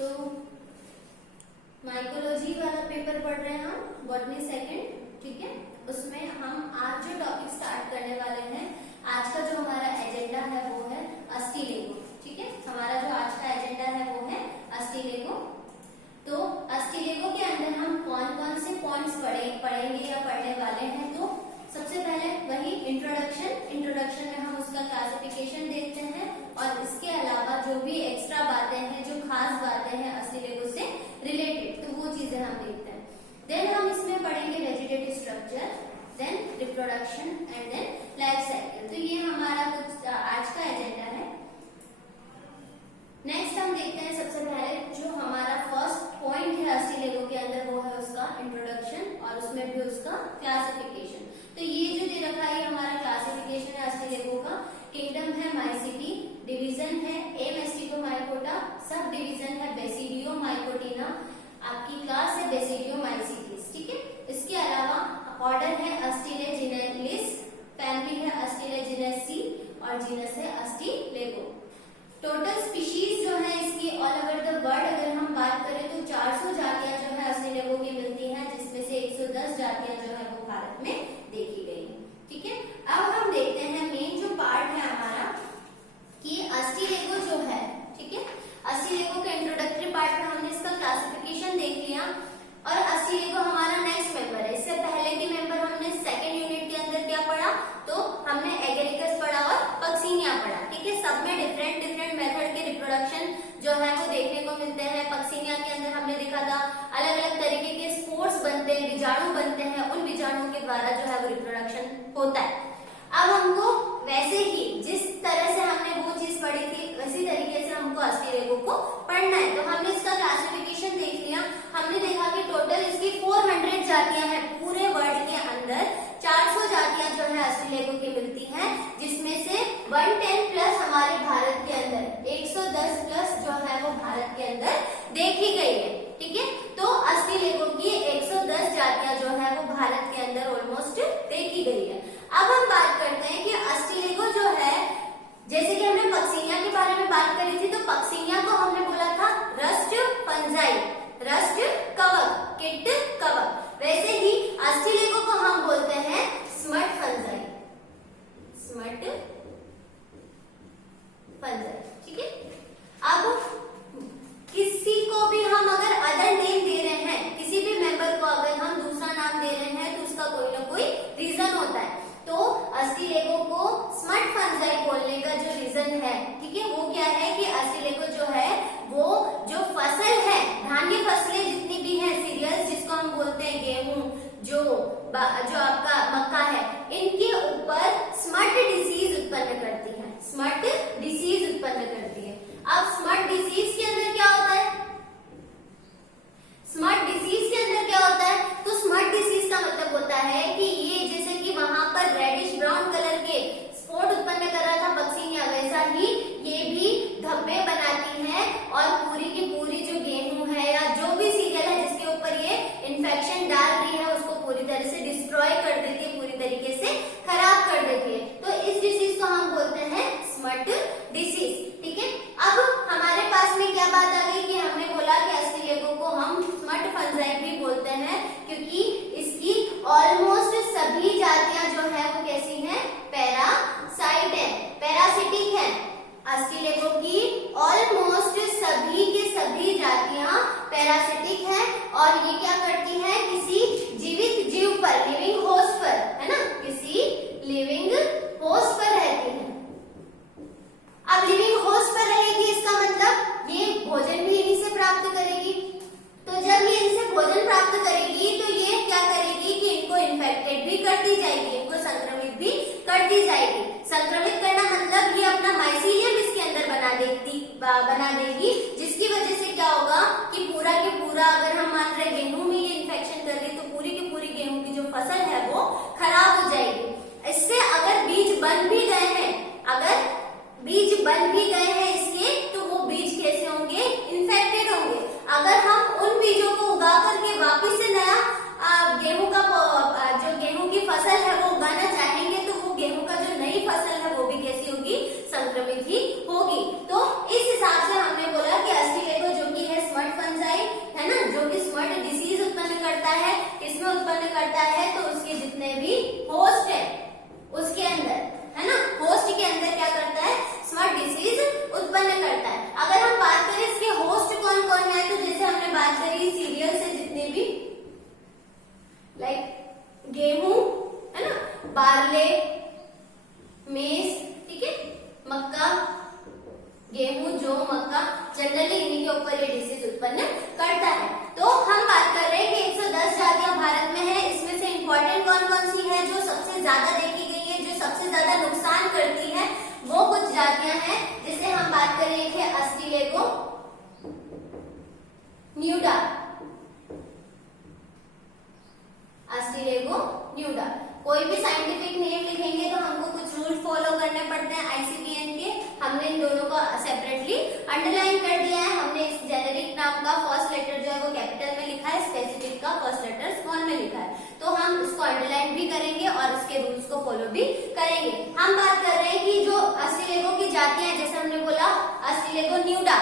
तो माइकोलॉजी वाला पेपर पढ़ रहे हैं हम, बॉटनी सेकंड, ठीक है। उसमें हम आज जो टॉपिक स्टार्ट करने वाले हैं, आज का जो हमारा एजेंडा है वो है अस्टिलेगो, ठीक है। हमारा जो आज का एजेंडा है वो है अस्टिलेगो। तो अस्टिलेगो के अंदर हम कौन कौन से पॉइंट्स पढ़ेंगे या पढ़ने वाले हैं। तो सबसे पहले वही इंट्रोडक्शन में हम उसका क्लासिफिकेशन देखते हैं और इसके अलावा जो भी एक्स्ट्रा बातें हैं, जो खास बातें हैं अस्टिलेगो से रिलेटेड, तो वो चीजें हम देखते हैं। देन हम इसमें पढ़ेंगे vegetative structure, then reproduction and then life cycle. तो ये हमारा कुछ आज का एजेंडा है। नेक्स्ट हम देखते हैं सबसे पहले जो हमारा फर्स्ट पॉइंट है अस्टिलेगो के अंदर, वो है उसका इंट्रोडक्शन और उसमें भी उसका क्लासिफिकेशन। तो ये जो दे रखा है हमारा क्लासिफिकेशन है अस्टिलेगो का। किंगडम है माइसिटी, डिवीजन है एमेस्टिकोमाइकोटा, सब डिवीजन है बेसिडियोमाइकोटिना, आपकी क्लास है बेसिडियोमाइसीटीज, ठीक है। इसके अलावा ऑर्डर है अस्टिलेजिनेलिस, फैमिली है अस्टिलेजिनेसी और जीनस है अस्टिलेगो। टोटल स्पीशीज जो है इसकी ऑल ओवर द वर्ल्ड अगर हम बात करें तो 400 जातियां जो है अस्टिलेगो की मिलती हैं, जिसमें से 110 जातियां जो है वो भारत में देखी गई है, ठीक है। अब हम देखते हैं मेन जो पार्ट है हमारा कि अस्टिलेगो जो है, ठीक है। अस्टिलेगो के इंट्रोडक्टरी पार्ट में हमने इसका क्लासिफिकेशन देख लिया और अस्टिलेगो हमारा नेक्स्ट मेंबर है। इससे पहले की मेंबर हमने सेकेंड यूनिट के अंदर क्या पढ़ा, तो हमने एगेरिकस पढ़ा और पक्सिनिया पढ़ा, ठीक है। सब में डिफरेंट मेथड के रिप्रोडक्शन जो है वो देखने को मिलते हैं। पक्सिनिया के अंदर हमने देखा था अलग अलग तरीके के स्पोर्स बनते हैं, बीजाणु बनते हैं, उन बीजाणुओं के द्वारा जो है वो रिप्रोडक्शन होता है। अब हमको वैसे ही जिस तरह से हमने वो चीज पढ़ी थी वैसी तरीके से हमको अस्टिलेगो को पढ़ना है। तो हमने इसका क्लासिफिकेशन देख लिया। हमने देखा कि टोटल इसकी 400 जातियां हैं पूरे वर्ल्ड के अंदर। 400 जातियां जो है अस्टिलेगो की मिलती हैं, जिसमें से 110 प्लस हमारे भारत के अंदर, 110 प्लस जो है वो भारत के अंदर देखी गई है, ठीक है। तो अस्टिलेगो की 110 जातियां जो है वो भारत के अंदर ऑलमोस्ट देखी गई है। अब हम बात करते हैं कि अस्टिलेगो जो है, जैसे कि हमने पक्सिनिया के बारे में बात करी थी, तो पक्सिनिया को ऊपर ये डिसीज उत्पन्न करता है। तो हम बात कर रहे हैं कि 110 जातियां भारत में है, इसमें से इंपॉर्टेंट कौन कौन सी है, जो सबसे ज्यादा देखी गई है, जो सबसे ज्यादा नुकसान करती है, वो कुछ जातियां हैं। जिसे हम बात करें, एक है अस्टिलेगो न्यूडा, अस्टिलेगो न्यूडा। कोई भी साइंटिफिक नेम लिखेंगे तो हमको कुछ रूल फॉलो करने पड़ते हैं आईसीपीएन के। हमने इन दोनों को सेपरेटली अंडरलाइन कर दिया है। हमने इस जेनेरिक नाम का फर्स्ट लेटर जो है वो कैपिटल में लिखा है, स्पेसिफिक का फर्स्ट लेटर स्मॉल में लिखा है। तो हम इसको अंडरलाइन भी करेंगे और इसके रूल्स को फॉलो भी करेंगे। हम बात कर रहे हैं कि जो अस्टिलेगो की जातियां, जैसे हमने बोला अस्टिलेगो न्यूडा,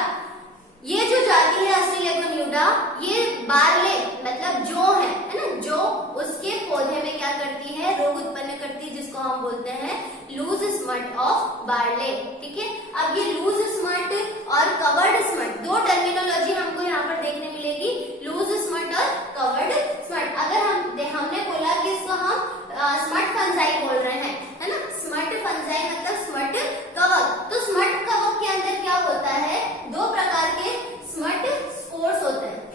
ये जो जाति है अस्टिलेगो न्यूडा, ये बारले मतलब जो है ना, जो उसके पौधे में क्या करती है, रोग उत्पन्न करती है, जिसको हम बोलते हैं लूज स्मट ऑफ बारले। ठीक है, अब ये लूज स्मट और कवर्ड स्मट, दो टर्मिनोलॉजी हमको यहाँ पर देखने मिलेगी, लूज स्मट और कवर्ड स्मट। अगर हमने बोला कि इसको हम स्मट फंजाई बोल रहे हैं, है ना, स्मट फंजाई मतलब स्मट कवक। तो स्मट कवक के अंदर क्या होता है, दो प्रकार के स्मट स्पोर्स होते हैं,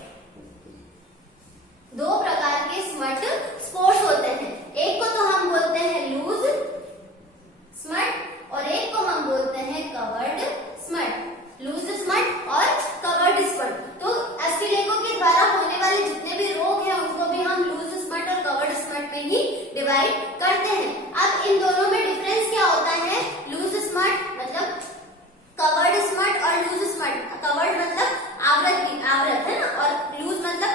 दो प्रकार के स्मट स्पोर्स होते हैं। एक को तो हम बोलते हैं लूज स्मट और एक को हम बोलते हैं कवर्ड स्मट, लूज स्मट और कवर्ड स्मट। तो अस्टिलेगो के द्वारा होने वाले जितने भी रोग हैं उनको भी हम लूज स्मट और कवर्ड स्मट में ही डिवाइड करते हैं। अब इन दोनों में डिफरेंस क्या होता है, लूज स्मट मतलब कवर्ड स्मट और लूज स्मट, कवर्ड मतलब आवृत है ना, और लूज मतलब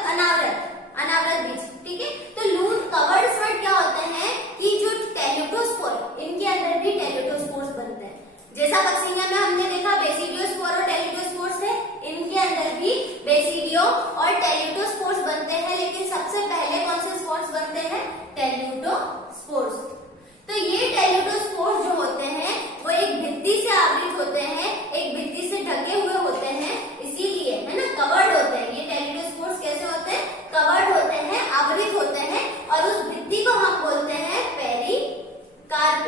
अनावृत बीज। ठीक है, तो लूज कवर्ड स्मट क्या होते हैं कि जो टेल्यूटोस्पोर, इनके अंदर भी टेल्यूटोस्पोर्स बनते हैं। जैसा पक्सिनिया में हमने देखा बेसिडियोस्पोर और टेल्यूटोस्पोर्स है, इनके अंदर भी बेसिडियो और टेल्यूटोस्पोर्स बनते हैं। लेकिन सबसे पहले कौन से स्पोर्स बनते हैं, टेल्यूटोस्पोर्स। तो ये टेल्यूटोस्पोर्स जो होते हैं वो एक भित्ति से आवृत होते हैं, एक भित्ति से ढके हुए होते हैं, इसीलिए है ना कवर्ड होते हैं। ये टेल्यूटोस्पोर्स कैसे होते हैं, कवर्ड होते हैं, आवृत होते हैं, और उस भित्ति को हम बोलते हैं पेरिकार्प।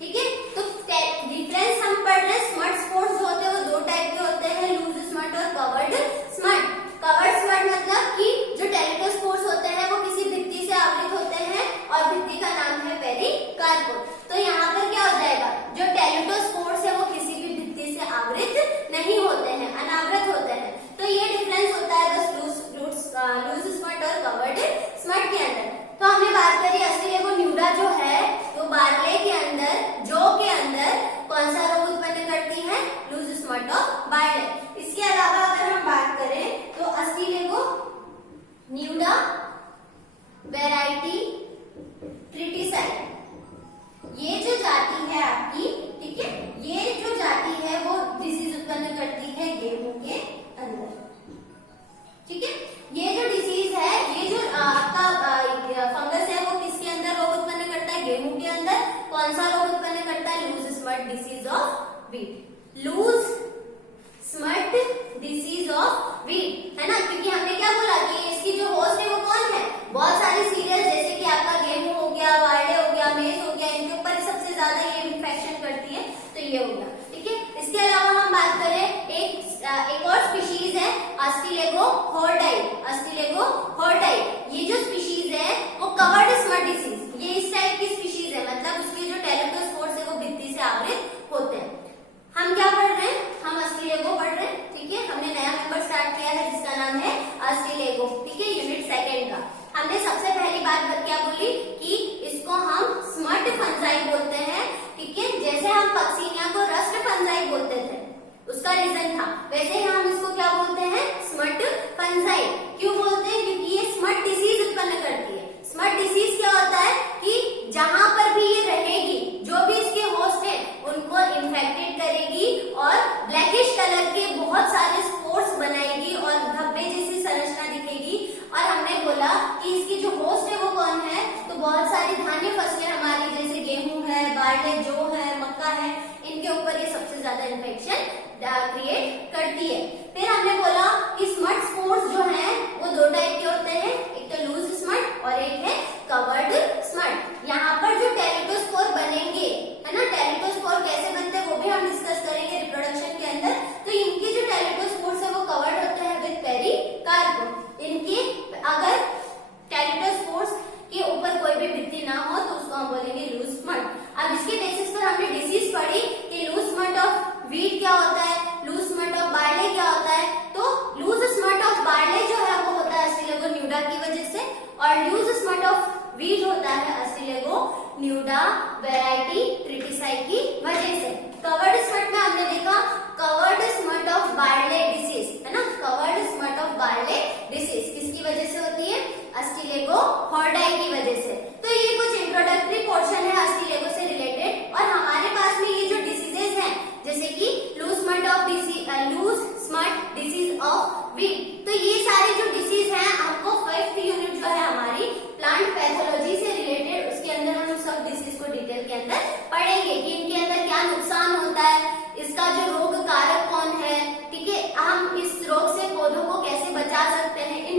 ठीक है, तो डिफरेंस हम पढ़ रहे हैं, स्मट स्पोर्स जो होते हैं वो दो टाइप के होते हैं, लूज स्मट और कवर्ड स्मट। कवर्ड स्मट मतलब कि जो टेल्यूटोस्पोर्स होते हैं वो किसी भित्ति से आवृत होते हैं और भित्ति का नाम है पेरिकार्प। तो यहाँ पर क्या हो जाएगा, जो टेल्यूटोस्पोर्स है वो किसी भी भित्ति से आवृत नहीं होते हैं, अनावृत होते हैं। तो ये डिफरेंस होता है बस लूज स्मट और कवर्ड स्मट के अंदर। तो हमने बात करी अस्टिलेगो न्यूडा जो है वो बारले के अंदर, जौ के अंदर कौन सा रोग उत्पन्न करती है, लूज स्मट ऑफ बारले। इसके अलावा अगर हम बात करें तो अस्टिलेगो न्यूडा वैरायटी ट्रिटिसाई, ये जो जाति है आपकी, ठीक है, ये जो जाति है वो डिसीज उत्पन्न करती है गेहूं के अंदर। ठीक है, ये जो डिसीज है, ये जो आपका फंगस है वो किसके अंदर रोग उत्पन्न करता है, गेहूं के अंदर। कौन सा रोग उत्पन्न करता है, loose smut disease of wheat, loose smut disease of wheat, है ना, क्योंकि हमने क्या बोला कि इसकी जो होस्ट है वो कौन है, बहुत सारी सीरियल जैसे कि आपका गेहूं हो गया, वारडे हो गया, मेज हो गया, इनके ऊपर सबसे ज्यादा ये इन्फेक्शन करती है, तो ये हो गया। ठीक है, इसके अलावा हम बात करें एक और स्पीशीज है अस्टिलेगो हॉर्डाई, अस्टिलेगो हॉर्डाई। ये जो स्पीशीज है वो कवर्ड स्मट डिसीज, ये इस टाइप की स्पीशीज है, मतलब उसके जो टेल्यूटोस्पोर्स है वो भित्ति से आवृत होते हैं। हम क्या पढ़ रहे हैं, हम अस्टिलेगो पढ़ रहे हैं। ठीक है, हमने नया मेंबर स्टार्ट किया है जिसका नाम है अस्टिलेगो। ठीक है, यूनिट सेकेंड का हमने सबसे पहली बात क्या बोली कि इसको हम स्मट फंजाई बोलते हैं। ठीक है, जैसे हम पक्सिनिया को रस्ट फंजाई बोलते थे, उसका रीजन था, वैसे ही हम इसको क्या बोलते हैं, स्मट फंजाई। क्यों बोलते हैं, क्योंकि ये स्मट डिसीज उत्पन्न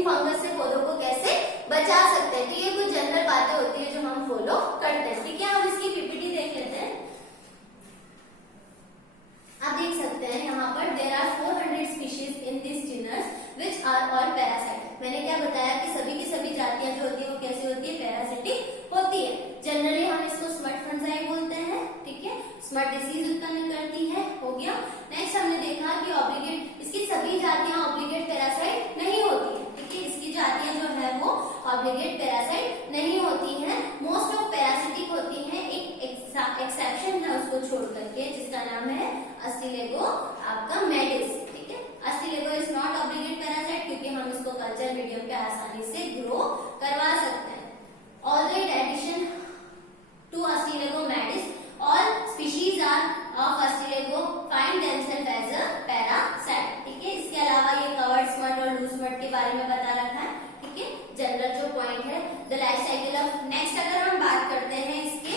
इन फंगस से पौधों को कैसे बचा सकते हैं। तो ये कुछ जनरल बातें होती है जो हम फॉलो करते हैं। ठीक है, हम इसकी पीपीटी देख लेते हैं। आप देख सकते हैं यहाँ पर there are 400 species in this genus which are all parasite. मैंने क्या बताया कि सभी की सभी जातियां जो होती है वो कैसी होती है, पैरासिटिक होती है। जनरली हम इसको स्मट फंजाई बोलते हैं। ठीक है, स्मट डिसीज उत्पन्न करती है, हो गया। नेक्स्ट हमने देखा कि ऑब्लिगेट, इसकी सभी जातियां ऑब्लिगेट पैरासाइट नहीं होती है। ठीक है, इसकी जातियां जो है वो ऑब्लिगेट पैरासाइट नहीं होती हैं, मोस्ट ऑफ पैरासिटिक होती हैं। एक एक्सेप्शन है उसको छोड़ करके, जिसका नाम है अस्टिलेगो आपका मेडिस। ठीक है, Ustilago is not obligate parasite क्योंकि हम इसको कल्चर मीडियम पे आसानी से ग्रो करवा सकते हैं। Although in addition to Ustilago maydis all species are of Ustilago find themselves as a parasite। ठीक है, इसके अलावा ये कवर्ड स्मट और लूज स्मट के बारे में बता रखा है। ठीक है, जनरल जो पॉइंट है the life cycle of. Next अगर हम बात करते हैं इसके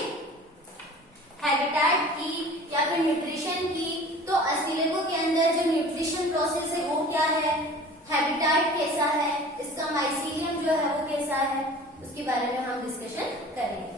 हैबिटेट की या फिर न्यूट्रिशन की, तो अस्टिलेगो के अंदर जो न्यूट्रिशन प्रोसेस है वो क्या है, हैबिटेट कैसा है, इसका माइसीलियम जो है वो कैसा है, उसके बारे में हम डिस्कशन करेंगे।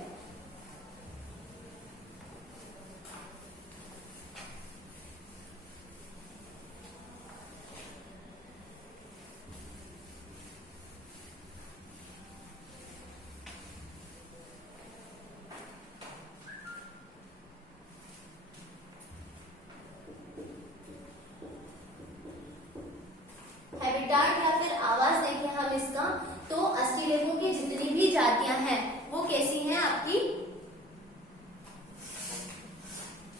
हैबिटेट या फिर आवास देखें हम इसका, तो अस्टिलेगो की जितनी भी जातियां हैं वो कैसी हैं आपकी,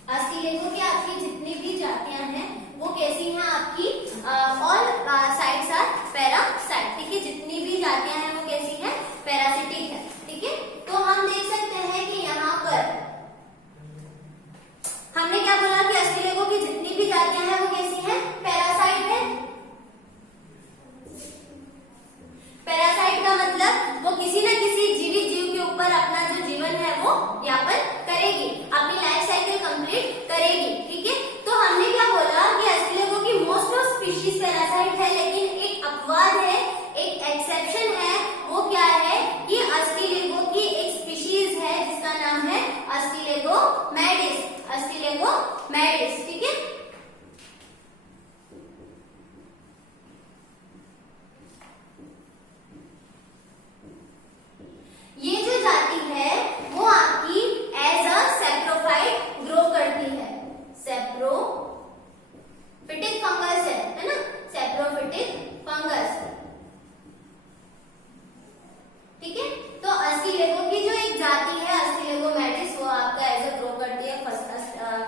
अस्टिलेगो की आपकी जितनी भी जातियां हैं वो कैसी हैं आपकी, ऑल साइट्स आर पैरासाइट। ठीक है, जितनी भी जातियां हैं वो कैसी हैं, पैरासिटिक है। ठीक है, तो हम देख सकते हैं कि यहाँ पर हमने क्या बोला कि अस्टिलेगो की जितनी भी जातियां हैं वो कैसी हैं, पैरासाइट है। पैरासाइट का मतलब वो किसी न किसी जीवित जीव के ऊपर अपना जो जीवन है वो यापन करेगी, अपनी लाइफ साइकिल कंप्लीट करेगी। ठीक है, तो हमने क्या बोला कि अस्टिलेगो की मोस्ट ऑफ स्पीशीज पैरासाइट है, लेकिन एक अपवाद है, एक एक्सेप्शन है। वो क्या है कि अस्टिलेगो की एक स्पीशीज है जिसका नाम है अस्टिलेगो मेडिस, अस्टिलेगो मेडिस। ठीक है, ये जो जाति है वो आपकी एज अ सेप्रोफाइट ग्रो करती है, सेप्रोफिटिक फंगस है ना, सेप्रोफिटिक फंगस। ठीक है, तो अस्टिलेगो की जो एक जाति है अस्टिलेगो मेडिस वो आपका एज अ ग्रो करती है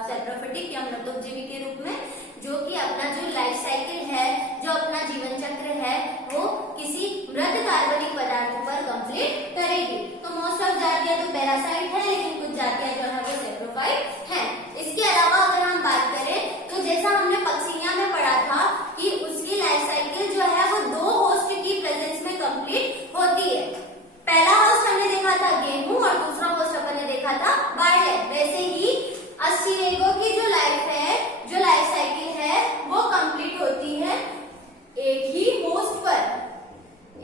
सेप्रोफिटिक या मृतोपजीवी के रूप में, जो कि अपना जो लाइफ साइकिल है, जो अपना जीवन चक्र है वो किसी मृत कार्बनिक पदार्थों पर कंप्लीट करेगी। तो मोस्ट ऑफ जातियां तो पैरासाइट है, लेकिन कुछ जातियां जो है वो सेप्रोफाइट हैं। इसके अलावा अगर हम बात करें तो जैसा हमने पक्षियां में पढ़ा था कि उसकी लाइफ साइकिल जो है वो 2 होस्ट की प्रेजेंस में कंप्लीट होती है। पहला होस्ट हमने देखा था गेहूं और दूसरा होस्ट अपन ने देखा था बार्ले। वैसे ही अस्टिलेगो की जो लाइफ है, जो लाइफ साइकिल है वो कंप्लीट होती है एक ही होस्ट पर,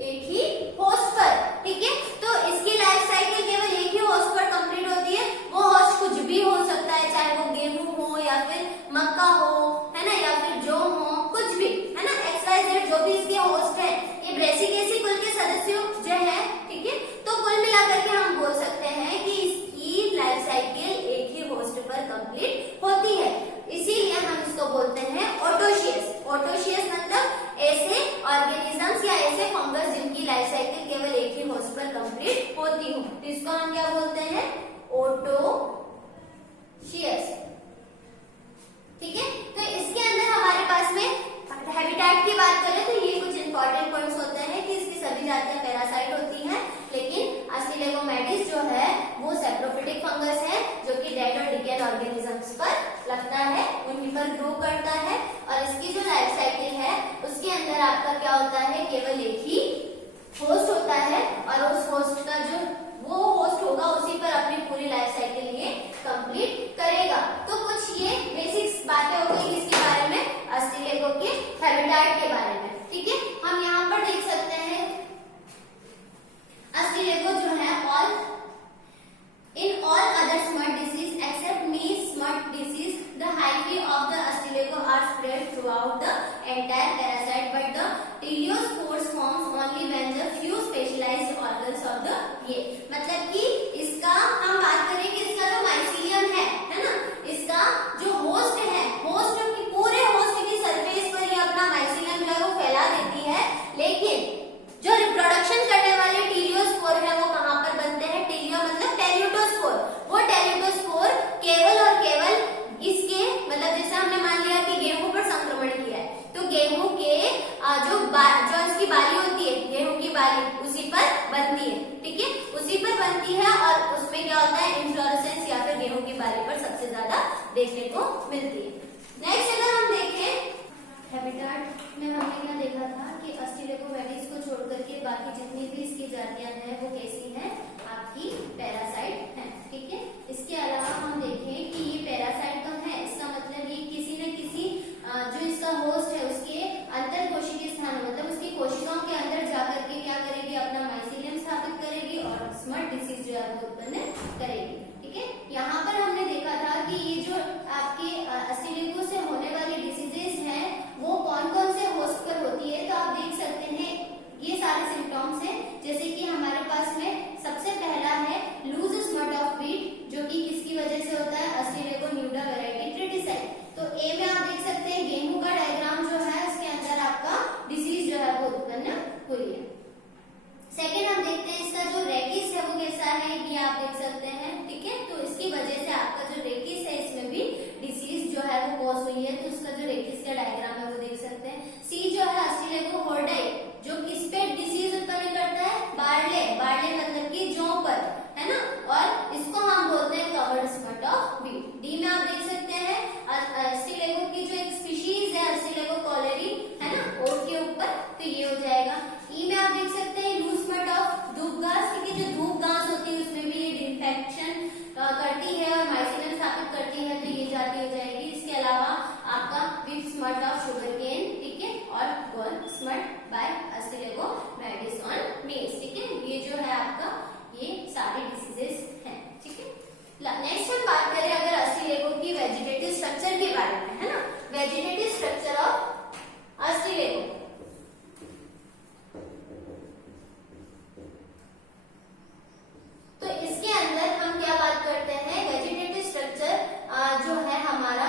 एक ही होस्ट पर। ठीक है, तो इसकी लाइफ साइकिल केवल एक ही होस्ट पर कंप्लीट होती है। वो होस्ट कुछ भी हो सकता है, चाहे वो गेहूं हो या फिर मक्का हो, है ना, या फिर जौ हो, कुछ भी, है ना, XYZ जो भी इसके होस्ट है। ये ब्रेसिकेसी कुल के सदस्य जो है। ठीक है, तो कुल मिलाकर के हम बोल सकते हैं कि इसकी लाइफ साइकिल एक ही होस्ट पर कंप्लीट होती है। इसीलिए हम इसको बोलते हैं ऑटोशियस। ऑटोशियस मतलब ऐसे ऑर्गेनिजम्स या ऐसे फंगस जिनकी लाइफ साइकिल केवल एक ही होस्ट पर कंप्लीट होती हो, तो इसको हम क्या बोलते हैं, ऑटोशियस। ठीक है, तो इसके अंदर हमारे पास में हैबिटेट की बात करें तो ये कुछ इंपॉर्टेंट पॉइंट्स होते हैं कि इसकी सभी जातियां पैरासाइट होती हैं, लेकिन अस्टिलेगो मेडिस जो है वो सेप्रोफिटिक फंगस है जो कि डेड और डिकेड ऑर्गेनिजम्स पर लगता है, उन्हीं पर ग्रो करता है। और इसकी जो लाइफ साइकिल है उसके अंदर आपका क्या होता है, केवल एक ही होस्ट होता है और उस होस्ट का जो वो होस्ट होगा उसी पर अपनी पूरी लाइफ साइकिल ये कंप्लीट करेगा। तो कुछ ये बेसिक्स बातें हो गई इसके बारे में, अस्टिलेगो के हैबिटेट के बारे में। ठीक है, हम यहाँ पर देख सकते हैं teliospores forms only when the few specialised organs of the ये, मतलब कि इसका हम बात करें कि इसका जो माइसीलियम है ना, इसका जो होस्ट है, होस्ट की पूरे होस्ट की सरफेस पर ये अपना माइसीलियम जो है वो फैला देती है, लेकिन जो रिप्रोडक्शन करने वाले टीलियोस्पोर है वो कहां पर बनते हैं? टीलियो मतलब टेल्यूटोस्पोर, वो टेल्यूटोस्पोर केवल और केवल इसके मतलब जैसे हमने मान लिया कि गेहूं पर संक्रमण किया है, तो गेहूं के जो इसकी बाली होती है, गेहूं की बाली उसी पर बनती है, ठीक है, उसी पर बनती है और उसमें क्या होता है? इन्फ्लोरेसेंस या फिर गेहूं की बाली पर सबसे ज्यादा देखने को मिलती है। नेक्स्ट अगर हम देखें हैबिटेट में हमने क्या देखा था कि अस्टिलेकोवेटिस को छोड़ करके बाकी जितनी भी इसकी जातियां हैं वो कैसी हैं? आपकी पैरासाइट हैं, ठीक है। इसके अलावा हम देखें कि ये पैरासाइट तो है, इसका मतलब ये किसी न किसी जो इसका होस्ट है उसके अंतर कोशिकीय स्थान मतलब उसकी कोशिकाओं के अंदर जाकर के क्या करेगी? अपना माइसीलियम स्थापित करेगी और स्मट डिसीज जो है वो उत्पन्न करेगी, ठीक है। यहाँ पर हमने देखा था कि ये जो आपके अस्टिलेको से होने वाली डिसीजेस हैं वो कौन कौन से होस्ट पर होती है, तो आप देख सकते हैं ये सारे सिम्टम्स हैं, जैसे कि हमारे पास में सबसे पहला है लूज स्मट ऑफ वीट, जो कि किसकी वजह से होता है? अस्टिलेकोन्यूडा वैरायटी ट्रिटिसाइड। तो ए में आप देख सकते हैं गेहूं का डायग्राम जो है उसके अंदर आपका डिसीज जो है वो उत्पन्न हुई है। सेकेंड हम देखते हैं इसका जो रेकिस है वो कैसा है, ये आप देख सकते हैं, ठीक है। तो इसकी वजह से आपका जो रेकिस है इसमें भी डिसीज जो है वो कॉज हुई है, तो उसका जो रेकिस का डायग्राम है वो देख सकते हैं। सी जो है अस्टिलेकोहोर्डाई, जो किस पे डिसीज उत्पन्न करता है? बार्ले, बार्ले मतलब कि जौ पर, है ना, और इसको हम बोलते हैं covered smut of wheat. D में आप देख सकते हैं अस्टिलेको की जो एक स्पीशीज है अस्टिलेको कॉलेरी, है ना, ओट के ऊपर, तो ये हो जाएगा। ई में आप देख सकते हैं लूज स्मट ऑफ धूप घास, क्योंकि जो धूप घास होती है उसमें भी ये इन्फेक्शन करती है और माइसीलियम स्थापित करती है, तो ये जाती हो जाएगी। इसके अलावा आपका whip smut of sugar cane, ठीक है, और गोल स्मट बाय अस्टिलेकोवेटिस ऑन मेज, ठीक है। ये जो है आपका ये सारे डिसीजेस हैं, ठीक है। नेक्स्ट हम बात करें अगर अस्टिलेको की वेजिटेटिव स्ट्रक्चर के बारे में, है ना, वेजिटेटिव स्ट्रक्चर ऑफ अस्टिलेको। तो इसके अंदर हम क्या बात करते हैं? वेजिटेटिव स्ट्रक्चर जो है हमारा,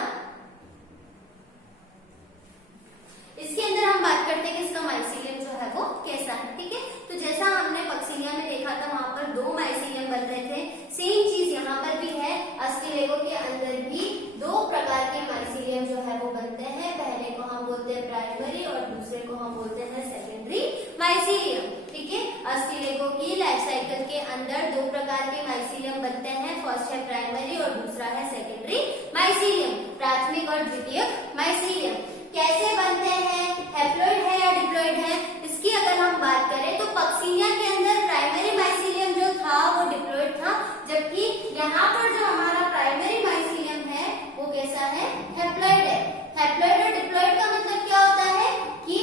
इसके अंदर हम बात करते हैं कि इसका माइसीलियम जो है वो कैसा है, ठीक है। तो जैसा हमने पक्सीलिया में देखा था वहां पर 2 माइसीलियम बन रहे थे, सेम चीज यहाँ पर भी है। अस्टिलेको के अंदर भी 2 प्रकार के माइसीलियम जो है वो बनते हैं, पहले को हम बोलते हैं प्राइमरी और दूसरे को हम बोलते हैं सेकेंडरी माइसीलियम, ठीक है। अस्टिलेको की लाइफ साइकिल के अंदर 2 प्रकार के माइसीलियम बनते हैं, फर्स्ट है प्राइमरी और दूसरा है सेकेंडरी माइसीलियम, प्राथमिक और द्वितीयक माइसीलियम। कैसे बनते हैं? हैप्लॉइड है या डिप्लॉइड है? इसकी अगर हम बात करें तो पक्सीलिया के अंदर प्राइमरी माइसीलियम जो था वो डिप्लॉइड था, जबकि यहाँ पर जो हमारा प्राइमरी माइसीलियम है वो कैसा है? हैप्लॉइड है। हैप्लॉइड और डिप्लॉइड का मतलब क्या होता है कि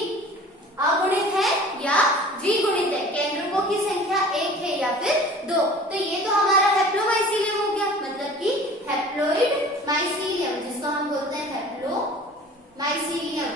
अगुणित है या द्विगुणित है, केंद्रकों की संख्या 1 है या फिर 2। तो ये तो हमारा हैप्लोमाइसीलियम हो गया, मतलब कि हैप्लॉइड माइसीलियम, जिसको हम बोलते हैं हैप्लो माइसीलियम,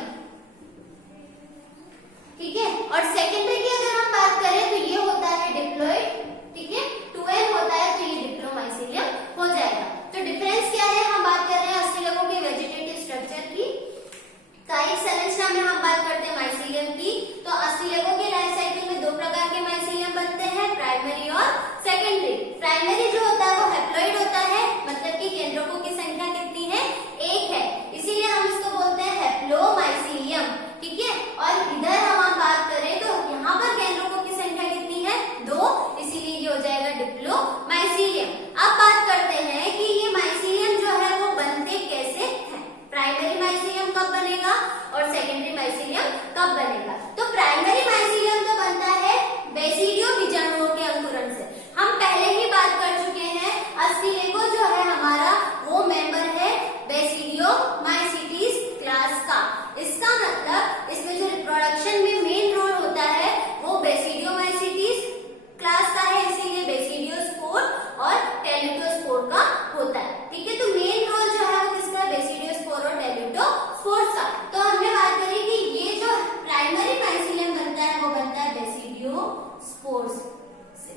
स्पोर्स से।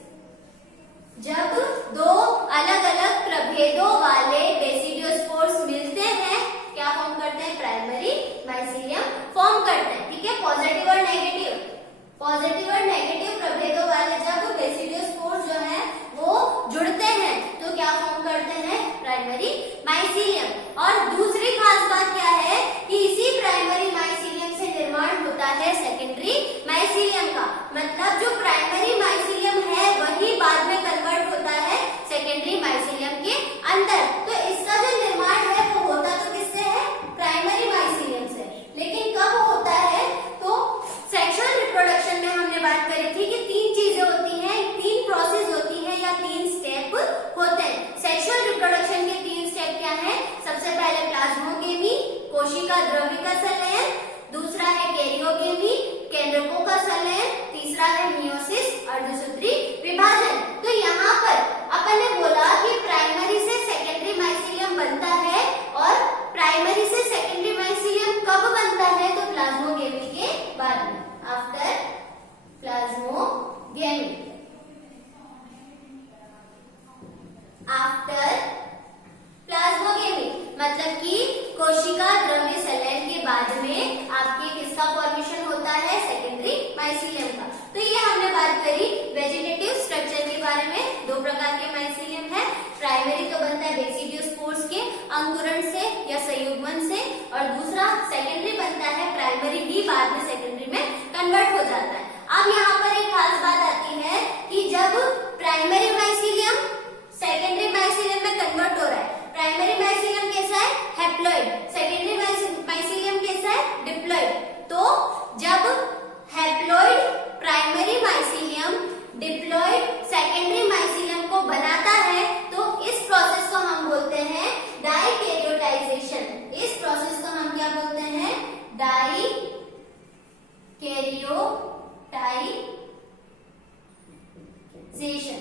जब दो अलग अलग प्रभेदों वाले बेसिडियोस्पोर्स मिलते हैं, क्या फॉर्म करते हैं? प्राइमरी माइसीलियम फॉर्म करते हैं। ठीक है, पॉजिटिव और नेगेटिव प्रभेदों वाले जब बेसिडियोस्पोर्स जो है वो जुड़ते हैं तो क्या फॉर्म करते हैं? Primary mycelium. और दूसरी खास बात क्या है कि इसी प्राइमरी माइसीलियम से निर्माण होता है सेकेंडरी माइसीलियम का। मतलब जो प्राइमरी माइसीलियम है वही बाद में कन्वर्ट होता है सेकेंडरी माइसीलियम के अंदर। तो इसका जो निर्माण है वो होता तो किससे है? प्राइमरी माइसीलियम से। लेकिन कब होता है? तो सेक्सुअल रिप्रोडक्शन में हमने बात करी थी कि तीन चीजें होती हैं, तीन प्रोसेस होती हैं या तीन स्टेप होते हैं। सेक्सुअल रिप्रोडक्शन के तीन स्टेप क्या हैं? सबसे पहले प्लाज्मोगेमी, कोशिका द्रव्य का संलयन, दूसरा है कैरियोगेमी, केंद्रकों का संलयन, तीसरा है मियोसिस, अर्धसूत्री विभाजन। तो यहाँ पर अपन ने बोला कि प्राइमरी से सेकेंडरी माइसीलियम बनता है, और प्राइमरी से सेकेंडरी माइसीलियम कब बनता है? तो प्लाज्मोगेमी के बाद में, आफ्टर प्लाज्मोगेमी। आफ्टर प्लाज्मोगेमी मतलब कि कोशिका द्रव्य संलयन के बाद में आपके किसका फॉर्मेशन होता है? सेकेंडरी माइसीलियम का। तो ये हमने बात करी वेजिटेटिव स्ट्रक्चर के बारे में। दो प्रकार के माइसीलियम है। प्राइमरी तो बनता है बेसिडियोस्पोर्स के अंकुरण से या संयुग्मन से, और दूसरा सेकेंडरी बनता है प्राइमरी ही बाद में सेकेंडरी में कन्वर्ट हो जाता है। अब यहाँ पर एक खास बात आती है कि जब प्राइमरी माइसीलियम सेकेंडरी माइसीलियम में कन्वर्ट हो रहा है, प्राइमरी माइसीलियम कैसा है? हैप्लॉइड। सेकेंडरी माइसीलियम कैसा है? डिप्लॉइड। तो जब haploid primary mycelium diploid secondary mycelium को बनाता है तो इस प्रोसेस को हम बोलते हैं डाइकैरियोटाइजेशन। इस प्रोसेस को हम क्या बोलते हैं? डाइकैरियोटाइजेशन।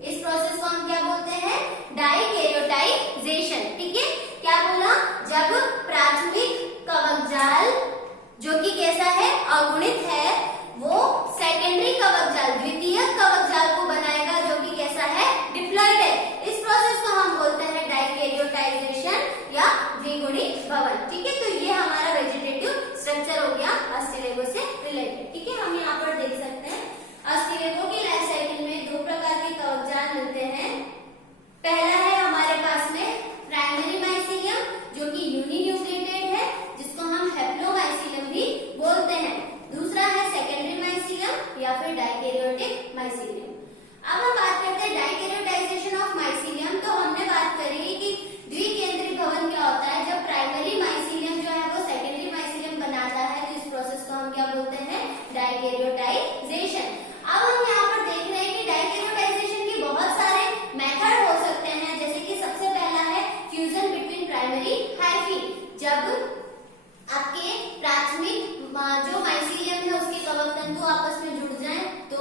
इस प्रोसेस को हम क्या बोलते हैं? डाइकैरियोटाइजेशन। ठीक है, क्या बोला? जब प्राथमिक कवकजाल जो कि कैसा है? अगुणित है, वो सेकेंडरी कवकजाल द्वितीयक कवकजाल को बनाएगा जो कि कैसा है? डिप्लॉइड है। इस प्रोसेस को हम बोलते हैं डाइकैरियोटाइजेशन या द्विगुणी भवन। ठीक है, तो ये हमारा वेजिटेटिव स्ट्रक्चर हो गया अस्टिलेगो से रिलेटेड। ठीक है, हम यहाँ पर देख सकते हैं अस्टिलेगो की लाइफ साइकिल में दो प्रकार के कवकजाल मिलते हैं। पहला है हमारे पास में प्राइमरी माइसीलियम जो कि यूनिन्यूक्लिएटेड है, जिसको हम हैप्लोमाइसीलियम भी बोलते हैं। दूसरा है सेकेंडरी माइसीलियम या फिर डाइकैरियोटिक माइसीलियम। अब हम बात करते हैं डाइकैरियोटाइजेशन ऑफ माइसीलियम। तो हमने बात करी कि द्विकेंद्री भवन क्या होता है? जब प्राइमरी माइसीलियम जो है वो सेकेंडरी माइसीलियम बनाता है तो इस प्रोसेस को हम क्या बोलते हैं? डाइकैरियोटाइजेशन। अब हम यहाँ पर देख रहे हैं कि डाइकैरियोटाइजेशन के बहुत सारे मेथड हो सकते हैं, जैसे कि सबसे पहला है फ्यूजन बिटवीन प्राइमरी हाइफी। जब आपके प्राथमिक जो माइसीलियम है उसके कवक तंतु आपस में जुड़ जाएं, तो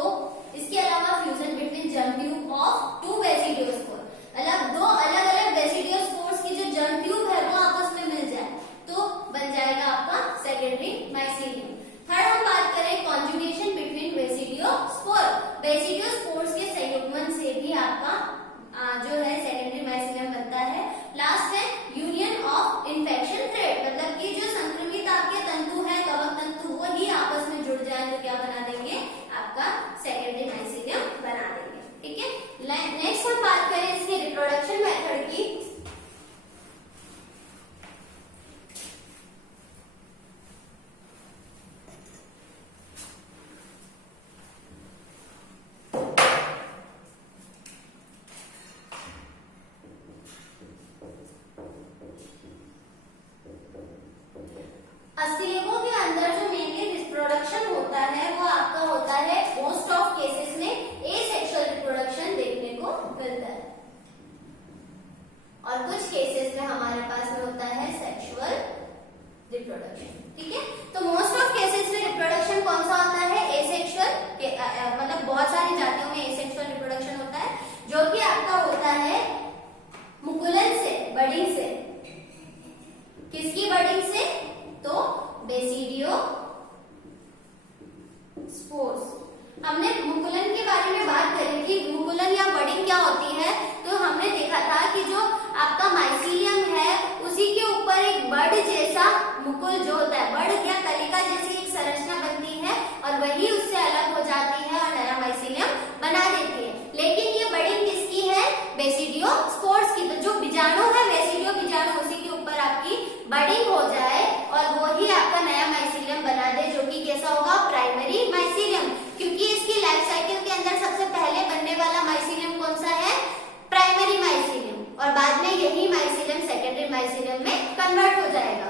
इसके अलावा fusion between germ tube of two basidiospore, मतलब दो अलग अलग बेसिडियोस्पोर्स की जो जर्म ट्यूब है वो आपस में मिल जाए तो बन जाएगा आपका सेकेंडरी माइसीलियम। थर्ड हम बात करें कॉन्जुगेशन बिटवीन बेसिडियोस्पोर। बेसिडियोस्पोर्स के संयुग्मन से भी आपका जो है सेकेंडरी माइसीलियम बनता है। लास्ट है यूनियन ऑफ इन्फेक्शन थ्रेड, मतलब कि जो संक्रमित आपके तंतु है कवक तंतु वो ही आपस में जुड़ जाए तो क्या बना देंगे? आपका सेकेंडरी माइसीलियम बना देंगे। ठीक है, नेक्स्ट हम बात करें इसके रिप्रोडक्शन मेथड की। अस्टिलेगो के अंदर जो मेनली रिप्रोडक्शन होता है वो आपका होता है मोस्ट ऑफ केसेस में एसेक्सुअल रिप्रोडक्शन देखने को मिलता है, और कुछ केसेस में हमारे पास में होता है सेक्सुअल रिप्रोडक्शन। ठीक है, तो मोस्ट ऑफ केसेस में रिप्रोडक्शन कौन सा होता है? एसेक्सुअल। मतलब बहुत सारी जातियों में एसेक्सुअल रिप्रोडक्शन होता है जो कि आपका होता है मुकुलन से, बडिंग से। किसकी बडिंग से? तो बेसिडियो स्पोर्स। हमने मुकुलन के बारे में बात करी थी। मुकुलन या बडिंग क्या होती है, तो हमने देखा था कि जो आपका माइसीलियम है उसी के ऊपर एक बड जैसा मुकुल जो होता है, बड या कलिका जैसी एक संरचना बनती है और वही उससे अलग हो जाती है और नया माइसीलियम बना देती है। लेकिन ये बडिंग किसकी है, बेसिडियोस्पोर्स की। तो जो बीजाणु है बेसिडियो बीजाणु, उसी के ऊपर आपकी बडिंग हो जाए और वो ही आपका नया माइसीलियम बना दे, जो कि कैसा होगा, प्राइमरी माइसीलियम। क्योंकि इसकी लाइफ साइकिल के अंदर सबसे पहले बनने वाला माइसीलियम कौन सा है, प्राइमरी माइसीलियम, और बाद में यही माइसीलियम सेकेंडरी माइसीलियम में कन्वर्ट हो जाएगा।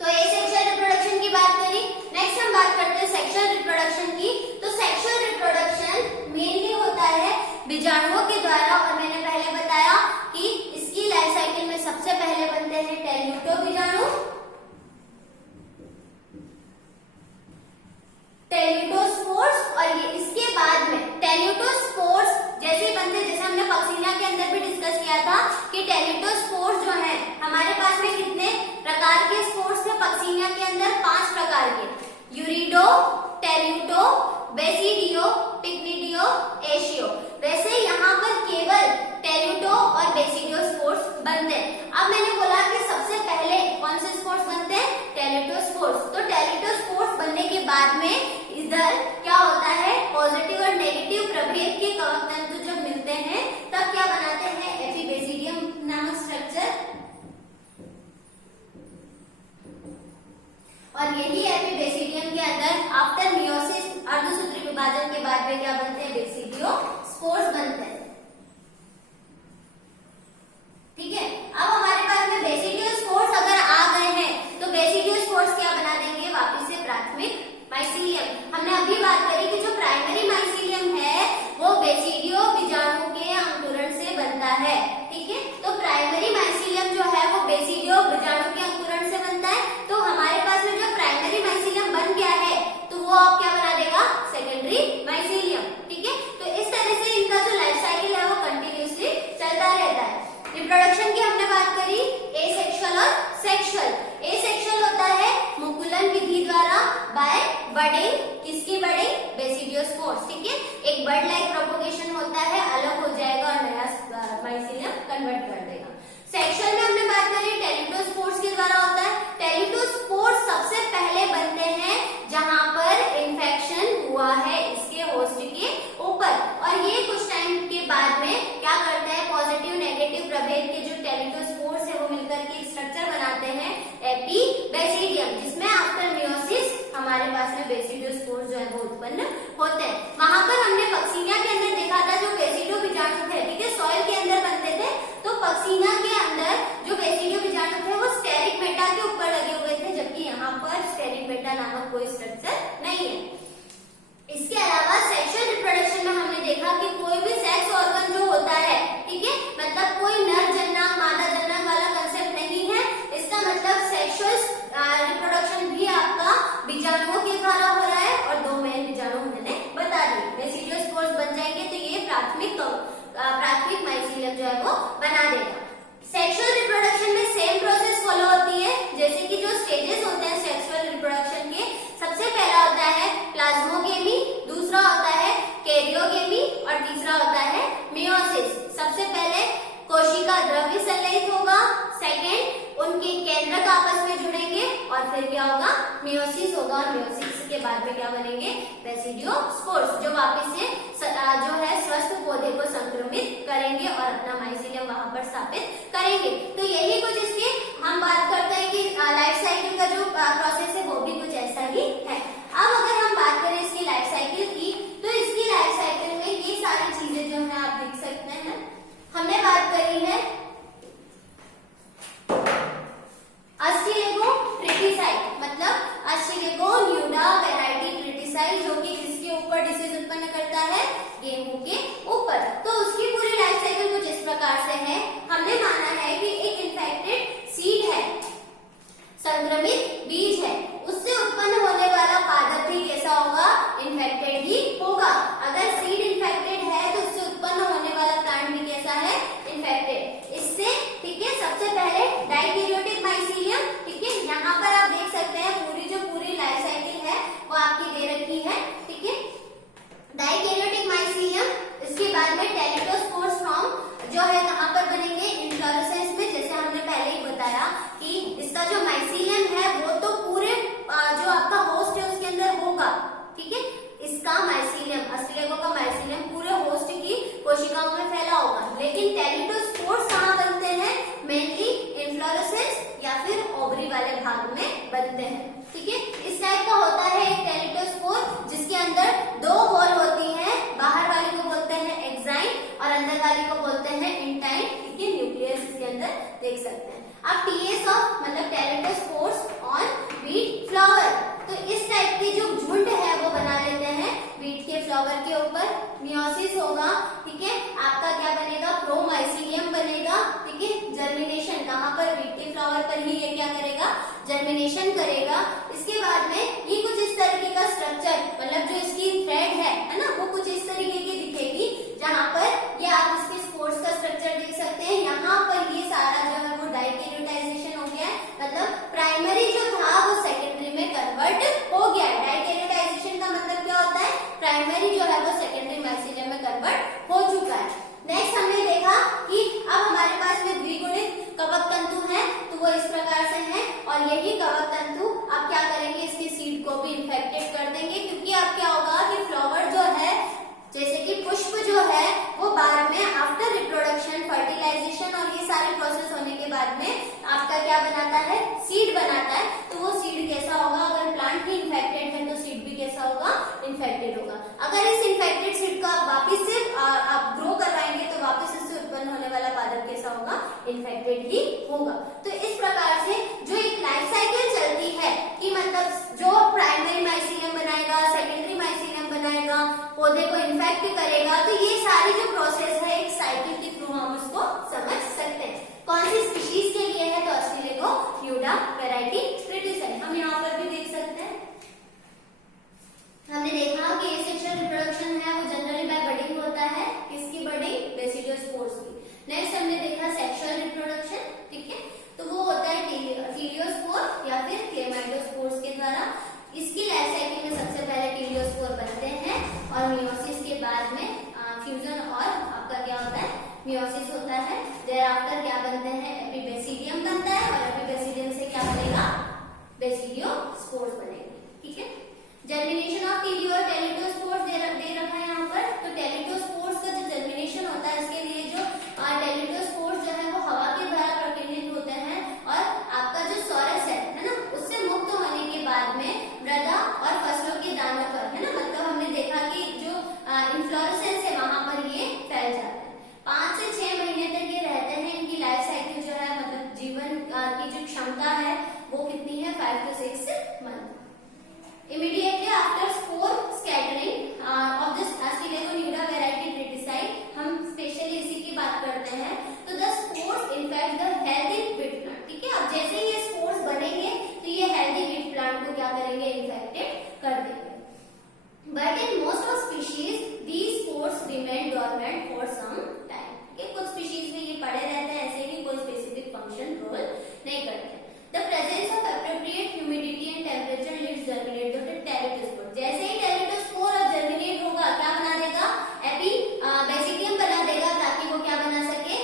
तो एसेक्सुअल रिप्रोडक्शन की बात करी। नेक्स्ट हम बात करते हैं सेक्सुअल रिप्रोडक्शन की। तो सेक्सुअल रिप्रोडक्शन मेनली होता है बीजाणुओं के द्वारा, और मैंने पहले बताया कि इसकी लाइफ साइकिल में सबसे पहले बनते हैं टेल्यूटो बीजाणु, टेल्यूटोस्पोर्स, और ये इसके बाद में टेल्यूटोस्पोर्स जैसे ही बनते, जैसे हमने पक्सिनिया के अंदर भी डिस्कस किया था कि टेल्यूटोस्पोर्स जो है हमारे पास में कितने प्रकार के स्पोर्स थे पक्सिनिया के अंदर, 5 प्रकार के, यूरिडो, टेल्यूटो, बेसिडियो, पिक्निडियो, एशियो। वैसे यहाँ पर केवल टेल्यूटो और बेसिडियो स्पोर्स बनते हैं। अब मैंने बोला कि सबसे पहले कौन से स्पोर्स बनते हैं, टेल्यूटो स्पोर्स। तो टेल्यूटो स्पोर्स बनने के बाद में इधर क्या होता है, पॉजिटिव और नेगेटिव प्रभेद के कवक तंतु जब मिलते हैं तब क्या बनाते हैं, एपीबेसिडियम नामक स्ट्रक्चर, और यही एपीबेसिडियम के अंदर आफ्टर मियोसिस अर्धसूत्री विभाजन के बाद में क्या बनते हैं, बेसिडियो स्पोर्स बनते हैं। ठीक है, अब हमारे पास में बेसिडियो स्पोर्स अगर आ गए हैं तो बेसिडियो स्पोर्स क्या बना देंगे, वापिस से प्राथमिक माइसीलियम। हमने अभी बात करी कि जो प्राइमरी माइसीलियम है वो बेसिडियो बीजाणु के अंकुरण से बनता है। ठीक है, तो प्राइमरी माइसीलियम जो है वो बेसिडियो बीजाणु के अंकुरण से बनता है। तो हमारे पास में जो प्राइमरी माइसीलियम बन गया है तो वो अब क्या बना देगा, सेकेंडरी माइसीलियम। ठीक है, तो इस तरह से इनका जो लाइफ साइकिल है वो कंटिन्यूसली चलता रहता है। रिप्रोडक्शन की हमने बात करी, एसेक्सुअल और सेक्सुअल। एसेक्सुअल होता है मुकुलन विधि द्वारा बाय बडिंग, किसकी बडिंग, बेसिडियोस्पोर्स। ठीक है, एक बर्ड लाइक प्रोपोगेशन होता है, अलग हो जाएगा और नया माइसीलियम कन्वर्ट कर देगा। सेक्सुअल में हमने बात करी टेल्यूटोस्पोर्स के द्वारा होता है। टेल्यूटोस्पोर्स सबसे पहले बनते हैं जहां पर इन्फेक्शन हुआ है इसके होस्ट के ऊपर, और ये कुछ टाइम के बाद में क्या करते हैं, पॉजिटिव नेगेटिव प्रभेद के जो टेल्यूटोस्पोर्स है वो मिलकर के स्ट्रक्चर बनाते हैं एपीबेसिडियम, जिसमें आफ्टर मियोसिस हमारे पास में बेसिडियोस्पोर्स जो है वो उत्पन्न होते हैं। वहां पर हमने पक्सिनिया के अंदर देखा था जो बेसिडियो बीजाणु थे, ठीक है, सॉइल के अंदर बनते थे। तो पक्सिनिया के अंदर जो बेसिडियो बीजाणु थे वो स्टेरिक मेटा के ऊपर लगे हुए थे, जबकि यहाँ पर स्टेरिक मेटा नामक कोई स्ट्रक्चर नहीं है। इसके अलावा सेक्सुअल रिप्रोडक्शन में हमने देखा कि कोई भी सेक्स ऑर्गन जो होता है, ठीक है, मतलब कोई नर जननांग मादा जननांग वाला कंसेप्ट नहीं है। इसका मतलब सेक्सुअल रिप्रोडक्शन भी आपका बीजाणुओं के द्वारा हो रहा है, और 2 मेन बीजाणु मैंने बता दी। बेसिडियोस्पोर्स बन जाएंगे तो ये प्राथमिक माइसीलियम जो है वो बना देगा। सेक्सुअल रिप्रोडक्शन में सेम प्रोसेस फॉलो होती है, जैसे कि जो स्टेजेस होते हैं सेक्सुअल रिप्रोडक्शन के, सबसे पहला होता है प्लाज्मोगेमी, दूसरा होता है कैरियोगेमी और तीसरा होता है मियोसिस। सबसे पहले कोशिका द्रव्य संलयित होगा, सेकेंड उनके केंद्रक आपस में जुड़ेंगे, और फिर क्या होगा, मियोसिस होगा, और मियोसिस के बाद में क्या बनेंगे, बेसिडियोस्पोर्स, जो वापस से जो है स्वस्थ पौधे को संक्रमित करेंगे और अपना माइसीलियम वहां पर स्थापित करेंगे। तो यही कुछ इसके हम बात करते हैं कि लाइफ साइकिल का जो प्रोसेस है वो भी कुछ ऐसा ही है। अब अगर हम बात करें इसकी लाइफ साइकिल की, तो इसकी लाइफ साइकिल में ये सारी चीजें जो है आप देख सकते हैं। हमने बात करी है अस्टिलेगो ट्रिटिसाई, मतलब अस्टिलेगो न्यूडा वैरायटी ट्रिटिसाई, जो कि किसके ऊपर डिसीज उत्पन्न करता है, गेहूं के ऊपर। तो उसकी पूरी लाइफ साइकिल कुछ इस प्रकार से है। हमने माना है कि एक इन्फेक्टेड सीड है, संक्रमित बीज है, उससे उत्पन्न होने वाला पादप भी कैसा होगा, इन्फेक्टेड ही होगा। अगर सीड इन्फेक्टेड है तो उससे उत्पन्न होने वाला प्लांट भी कैसा है, इन्फेक्टेड। इससे ठीक है, सबसे पहले डाइकैरियोटिक माइसीलियम, ठीक है, यहाँ पर आप देख सकते हैं पूरी लाइफ साइकिल है वो आपकी दे रखी है। ठीक है, ठीक है। इसका माइसीलियम, अस्टिलेको का माइसीलियम पूरे होस्ट की कोशिकाओं में फैला होगा, लेकिन टेलिडोस्पोर्स कहाँ बनते हैं? मेनली इन्फ्लोरेसेंस या फिर ओवरी वाले भाग में बनते हैं, ठीक है। इस टाइप का होता है एक टेलिडोस्पोर, जिसके अंदर दो होल होती है, बाहर वाली को बोलते हैं एक्साइन और अंदर वाली को बोलते हैं इंटाइन, ठीक है। न्यूक्लियस इसके अंदर देख सकते हैं। अब टीएस ऑफ मतलब टेलिडोस्पोर्स ऑन व्हीट फ्लावर, तो इस टाइप की जो झुंड है वो बना लेते हैं व्हीट के फ्लावर के ऊपर। मियोसिस होगा, ठीक है। आपका क्या बनेगा? प्रोमाइसीलियम बनेगा, ठीक है। जर्मिनेशन कहाँ पर? व्हीट के फ्लावर पर ही ये क्या करेगा? जर्मिनेशन करेगा। इसके बाद में ये कुछ इस तरीके का स्ट्रक्चर, मतलब जो इसकी थ्रेड है ना, वो कुछ इस तरीके की दिखेगी, जहाँ पर ये आप इसके स्पोर्स का स्ट्रक्चर देख सकते हैं। यहाँ पर ये सारा जो है वो डाइकेरियोटाइजेशन हो गया है, मतलब प्राइमरी जो था वो सेकेंडरी में कन्वर्ट हो गया है। डाइकेरियोटाइजेशन का मतलब क्या होता है? प्राइमरी जो है वो सेकेंडरी माइसीलियम में कन्वर्ट हो चुका है। नेक्स्ट हमने देखा कि अब हमारे पास में द्विगुणित कवक तंतु है, तो वो इस प्रकार से है, और यही कवक तंतु अब क्या करेंगे? इसकी सीड को भी इन्फेक्टेड कर देंगे, क्योंकि अब क्या होगा कि फ्लावर जो है, जैसे कि पुष्प जो है वो बाद में आफ्टर रिप्रोडक्शन, फर्टिलाइजेशन और ये सारे प्रोसेस होने के बाद में आपका क्या बनाता है? सीड बनाता है। तो वो सीड कैसा होगा? अगर प्लांट ही इन्फेक्टेड है तो सीड भी कैसा होगा? इन्फेक्टेड होगा। अगर इस इन्फेक्टेड सीड को आप वापिस से आप ग्रो करवाएंगे तो वापस इससे उत्पन्न होने वाला पादप कैसा होगा? इन्फेक्टेड ही होगा। तो इस प्रकार से जो एक लाइफ साइकिल चलती है कि मतलब जो प्राइमरी माइसीलियम बनाएगा, सेकेंडरी माइसीलियम बनाएगा, पौधे को इन्फेक्ट करेगा, तो ये सारी जो प्रोसेस है एक साइकिल के थ्रू हम उसको समझ सकते हैं। कौन सी स्पीशीज के लिए है? तो अस्टिलेको न्यूडा वैरायटी ट्रिटिसन, हम यहाँ पर भी देख सकते हैं। हमने देखा कि एसेक्सुअल रिप्रोडक्शन है वो जनरली बाय बडिंग होता है। किसकी बडिंग? बेसिडियोस्पोर्स की। नेक्स्ट हमने देखा सेक्सुअल रिप्रोडक्शन, ठीक है, तो वो होता है टीलियोस्पोर या फिर क्लेमाइडोस्पोर्स के द्वारा। इसकी लाइफ साइकिल में सबसे पहले टीलियोस्पोर बनते हैं और मियोसिस के बाद में फ्यूजन और आपका क्या होता है? मियोसिस होता है। देयर आफ्टर क्या बनते हैं? एपीबेसिडियम बनता है और एपीबेसिडियम से क्या बनेगा? बेसिडियोस्पोर्स बनेंगे, ठीक है। जर्मिनेशन ऑफ टीलियो और टेलिडोस्पोर्स दे रखा है यहाँ पर। तो टेलिडोस्पोर्स का जो जर्मिनेशन होता है, इसके लिए जो टेलिडोस्पोर्स जो है वो हवा के द्वारा प्रकीर्णित होते हैं, और आपका जो सॉरस है ना, उससे मुक्त होने के बाद में मृदा और फसलों के दानों पर, है ना, मतलब हमने देखा कि जो इन्फ्लोरेसेंस है वहां पर ये फैल जाते हैं। 5 से 6 महीने तक ये रहते हैं। इनकी लाइफ साइकिल जो है, मतलब जीवन की जो क्षमता है वो कितनी है? 5 to 6 month. Immediately after spore scattering of this Astilego nuda variety triticide, हम स्पेशली इसी की बात करते हैं। तो the spores infect the healthy wheat plant, ठीक है। अब जैसे ये spores बनेंगे तो ये healthy wheat plant को क्या करेंगे? इन्फेक्टेड कर देंगे। But in most of species, these spores remain dormant for some time, ठीक है। कुछ species में ये पड़े रहते हैं ऐसे ही, कोई specific function रोल नहीं करते। The presence of appropriate humidity and temperature leads germinate to टेलिडोस्पोर। जैसे ही टेलिडोस्पोर अब जर्मिनेट होगा, क्या बना देगा? बेसिडियम बना देगा, ताकि वो क्या बना सके?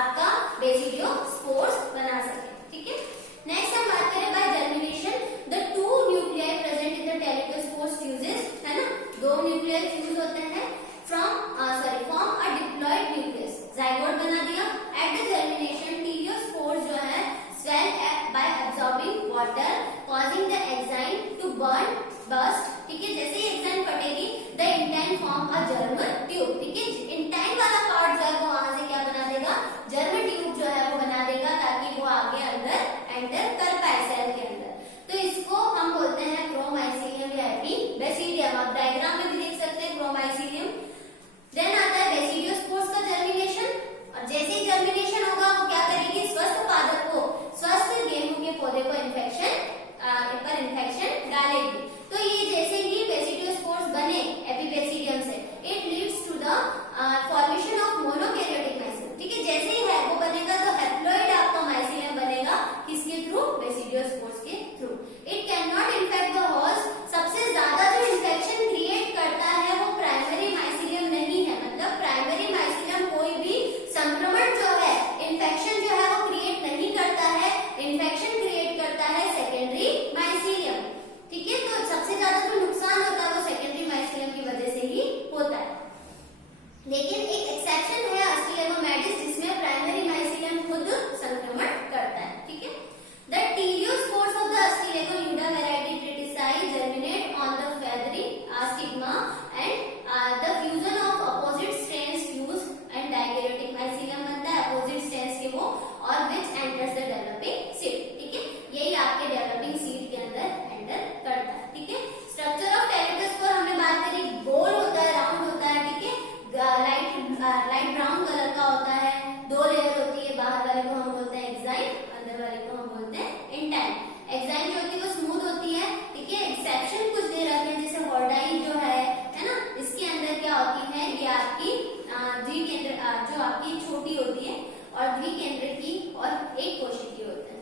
आपका बेसिडियोस्पोर्स बना सके, ठीक है। नेक्स्ट हम बात करें by germination, the 2 nuclei present in the teliospores fuses, है ना, 2 न्यूक्लियाई फ्यूज होते हैं form a diploid nucleus, zygote बना दिया। एट द जर्मिनेशन टीलियोस्पोर्स जो है swell by absorbing water causing the enzyme to burst, ठीक है। जैसे ही enzyme फटेगी, the intine form a germ tube, ठीक है। इंटाइन वाला पार्ट जो है वो वहां से क्या बना देगा? जर्म ट्यूब जो है वो बना देगा, ताकि वो आगे अंदर एंटर कर पाए सेल के अंदर। तो इसको हम बोलते हैं प्रोमाइसीलियम या एपीबेसिडियम। आप डायग्राम में भी देख सकते हैं प्रोमाइसीलियम। देन आता है बेसिडियोस्पोर्स का जर्मिनेशन, और जैसे ही जर्मिनेशन होगा वो क्या करेगी? स्वस्थ पादप को, स्वस्थ गेहूं के पौधे को इन्फेक्शन डालेगी। तो ये जैसे ही बेसिडियोस्पोर्स बने एपीबेसिडियम से, इट लीड्स टू द बोलते हैं इंटैक्ट। एग्जाइम जो होती है वो स्मूथ होती है, ठीक है। एक्सेप्शन कुछ दे रखे हैं, जैसे हॉर्डाई जो है ना, इसके अंदर क्या होती है, ये आपकी द्विकेंद्र जो आपकी छोटी होती है और द्विकेंद्र की और एक कोशिकीय होता है।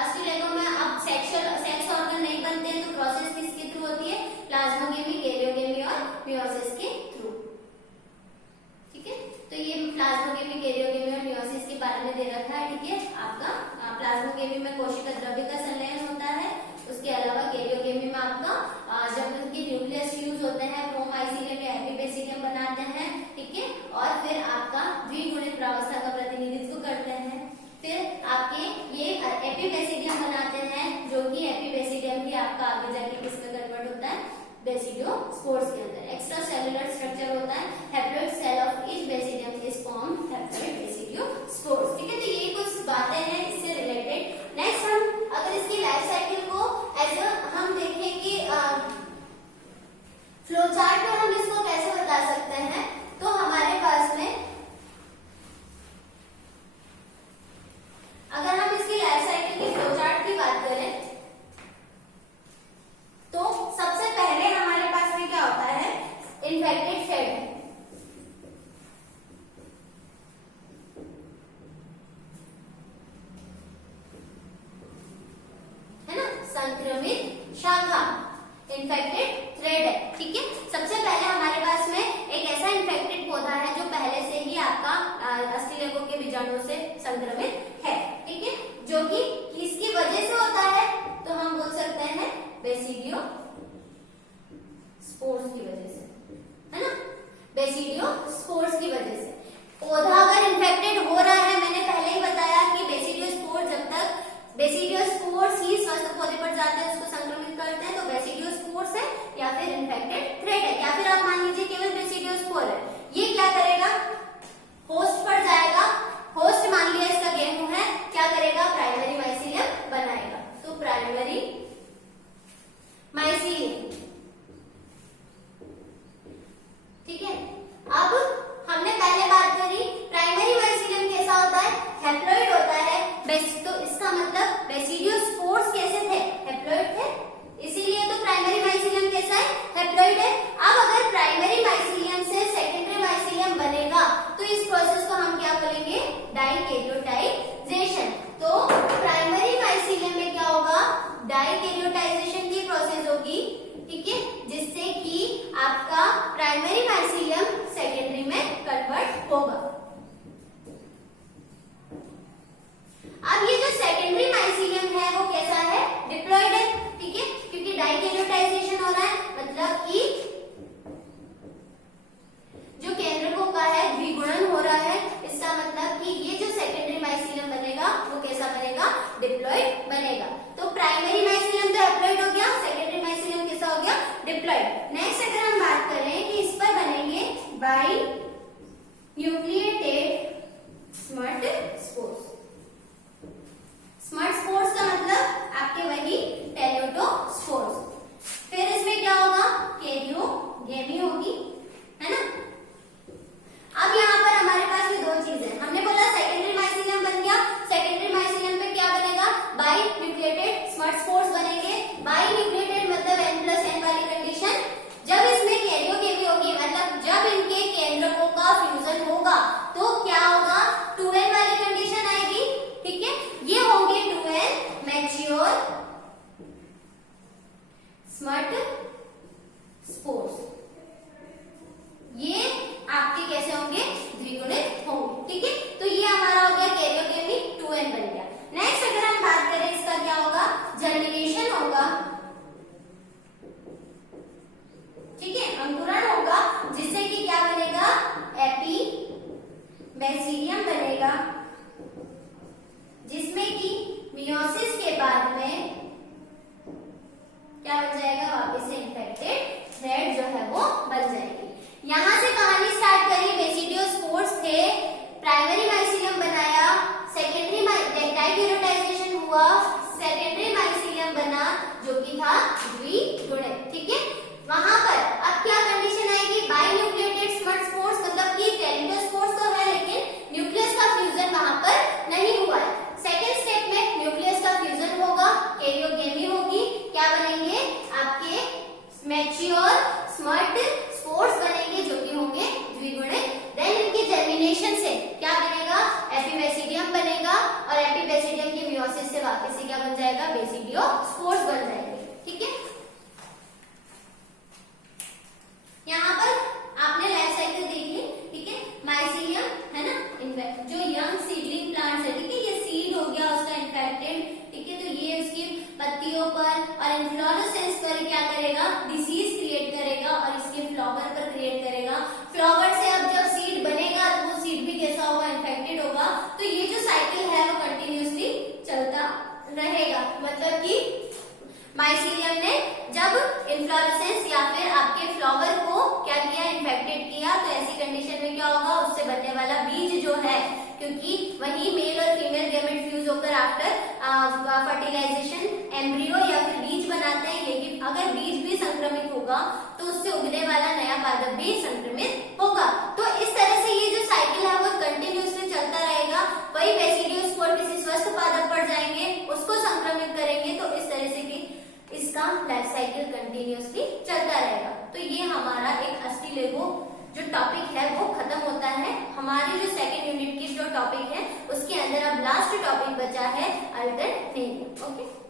ऑस्ट्रेलेगो में अब सेक्स ऑर्गन नहीं बनते हैं, तो प्रोसेस किसके थ्रू होती है, प्लाज्मोगेमी, कैरियोगेमी और मियोसिस के थ्रू, ठीक है। तो ये प्लाज्मोगेमी, कैरियोगेमी और मियोसिस के बारे में दे रखा है, ठीक है। आपका प्लाज्मोगेमी में कोशिका द्रव्य का संलयन होता है, उसके अलावा कैरियोगेमी में आपका जब उनके न्यूक्लियस फ्यूज होते हैं, प्रोमाइसीलियम या एपिपेसिलियम बनाते हैं, ठीक है। और फिर आपका द्विगुणित प्रावस्था का प्रतिनिधित्व करते हैं। फिर आपके ये एपिपेसिडियम बनाते हैं, जो कि एपिपेसिडियम भी आपका आगे जाके किसमें कन्वर्ट होता है, बेसिडियोस्पोर्स के अंदर। एक्स्ट्रा सेलुलर स्ट्रक्चर होता है, haploid cell of each basidium is formed haploid basidiospores, ठीक है। तो ये कुछ बातें हैं इससे रिलेटेड। नेक्स्ट हम अगर इसकी लाइफ साइकिल को एज हम देखें कि फ्लो चार्ट में हम इसको कैसे बता सकते हैं, तो हमारे पास में अगर हम इसकी लाइफ साइकिल की फ्लो चार्ट की बात करें तो सबसे पहले हमारे पास में क्या होता है, इन्फेक्टेड सेल, है ना, संक्रमित शाखा, इन्फेक्टेड थ्रेड है, ठीक है। सबसे पहले हमारे पास में एक ऐसा इन्फेक्टेड पौधा है जो पहले से ही आपका ऑस्ट्रेलेगो के बीजाणु से संक्रमित है, ठीक है, जो कि किसकी वजह से होता है, तो हम बोल सकते हैं बेसिडियो स्पोर्स की वजह से, है ना, बेसिडियो स्पोर्स की वजह से। पौधा अगर इन्फेक्टेड हो रहा है, मैंने पहले ही बताया कि बेसिडियो स्पोर्स, जब तक बेसिडियो स्पोर्स ही स्वस्थ पौधे पर जाते हैं, उसको संक्रमित करते हैं, तो बेसिडियो स्पोर्स है या फिर इन्फेक्टेड थ्रेड है, या फिर आप मान लीजिए केवल बेसिडियो स्पोर है। ये क्या करेगा, होस्ट पर जाएगा, होस्ट मान लिया इसका गेहूं है, क्या करेगा, प्राइमरी माइसीलियम बनाएगा, तो प्राइमरी माइसीलियम, ठीक है। अब हमने पहले बात करी प्राइमरी माइसीलियम कैसा होता है, हैप्लॉइड होता है, तो इसका मतलब बेसिडियो स्पोर्स कैसे थे, हैप्लॉइड थे, इसीलिए तो प्राइमरी माइसीलियम कैसा है, हैप्लॉइड है। अब अगर प्राइमरी माइसीलियम से सेकेंडरी माइसीलियम बनेगा तो इस प्रोसेस को हम क्या बोलेंगे, डाइकैरियोटाइजेशन। तो प्राइमरी माइसीलियम में क्या होगा, डाइकैरियोटाइजेशन की प्रोसेस होगी, ठीक है, जिससे कि आपका प्राइमरी माइसीलियम सेकेंडरी में कन्वर्ट होगा। अब ये जो सेकेंडरी माइसीलियम है वो कैसा है, डिप्लॉइड है, ठीक है, क्योंकि डाइकैरियोटाइजेशन हो रहा है, मतलब कि जो केंद्रकों का है द्विगुणन हो रहा है, इसका मतलब कि ये जो सेकेंडरी माइसीलियम बनेगा वो कैसा बनेगा, डिप्लॉइड बनेगा। तो प्राइमरी माइसीलियम तो हैप्लॉइड हो गया, सेकेंडरी माइसीलियम कैसा हो गया, डिप्लॉइड। नेक्स्ट अगर हम बात करें कि इस पर बनेंगे बाई न्यूक्लिएटेड स्मर्ट स्पोर्स। स्मर्ट स्पोर्स का मतलब आपके वही टेलोटोस्पोर्स। फिर इसमें क्या होगा, कैरियोगेमी होगी, है ना। अब यहाँ पर हमारे पास ये दो चीजें, हमने बोला सेकेंडरी माइसीलियम बन गया, सेकेंडरी माइसीलियम पे क्या बनेगा, बाई न्यूक्लिएटेड स्मर्ट स्पोर्स बनेंगे। बाई न्यूक्लिएटेड मतलब N+N वाली कंडीशन। जब इसमें कैरियोगेमी होगी, मतलब जब इनके केंद्रकों का फ्यूजन होगा तो क्या होगा, 2N वाली कंडीशन आएगी, ठीक है। ये होंगे 2N मैच्योर स्मर्ट स्पोर्स, ये आपके कैसे होंगे, द्विगुणित होंगे, ठीक है। तो ये हमारा हो गया कैरियोगेमी, 2N बन गया। नेक्स्ट अगर हम बात करें इसका क्या होगा, जर्मिनेशन होगा, ठीक है, अंकुरण होगा, जिससे कि क्या बनेगा, एपिबैसिडियम बनेगा, जिसमें कि मियोसिस के बाद में क्या बन जाएगा, वापस से इन्फेक्टेड थ्रेड जो है वो बन जाएगी। यहां से कहानी स्टार्ट करी, बेसिडियोस्पोर्स थे, प्राइमरी माइसीलियम बनाया, सेकेंडरी डाइकैरियोटाइजेशन हुआ, सेकेंडरी माइसीलियम बना जो कि था द्विगुणित, ठीक है। वहां पर अब क्या कंडीशन आएगी, बाई न्यूक्लिएटेड स्मर्ट स्पोर्स, मतलब कि टेलोटोस्पोर्स तो है लेकिन न्यूक्लियस का फ्यूजन वहां पर नहीं स्मर्ट स्पोर्स बनेंगे जो कि होंगे द्विगुणित। देन इनके जर्मिनेशन से क्या बनेगा, एपीबेसिडियम बनेगा और एपीबेसिडियम की मियोसिस से वापस से क्या बन जाएगा, बेसिडियो स्पोर्स बन जाएंगे। ठीक है, यहाँ पर आपने लाइफ साइकिल देख ली। ठीक है, माइसीलियम है ना, इन्फेक्ट जो यंग सीडलिंग प्लांट्स है, ठीक है, ये सीड हो गया उसका इन्फेक्टेड। ठीक है, तो ये उसकी पत्तियों पर और इन्फ्लोरेसेंस पर क्या करेगा, डिसीज क्रिएट करेगा और इसके फ्लावर पर क्रिएट करेगा। फ्लावर से अब जब सीड बनेगा तो वो सीड भी कैसा होगा, इन्फेक्टेड होगा। तो ये जो साइकिल है वो कंटिन्यूसली चलता रहेगा। मतलब कि माइसीलियम ने जब इन्फ्लोरेसेंस या फिर आपके फ्लावर को क्या किया, इन्फेक्टेड किया, तो ऐसी कंडीशन में क्या होगा, उससे बनने वाला बीज जो है, क्योंकि वही मेल और फीमेल गैमेट फ्यूज होकर आफ्टर फर्टिलाइजेशन एम्ब्रियो या फिर बीज बनाते हैं। लेकिन अगर बीज भी संक्रमित होगा तो उससे उगने वाला नया पादप भी संक्रमित होगा। तो इस तरह से ये जो साइकिल है वो कंटिन्यूसली चलता रहेगा। वही बेसिडियो स्पोर किसी स्वस्थ पादप पर जाएंगे, उसको संक्रमित करेंगे, तो इस तरह से इसका लाइफ साइकिल कंटिन्यूसली चलता रहेगा। तो ये हमारा एक अस्टिलेगो जो टॉपिक है वो खत्म होता है। हमारी जो सेकंड यूनिट की जो टॉपिक है उसके अंदर अब लास्ट टॉपिक बचा है अल्टरनेरियम। ओके।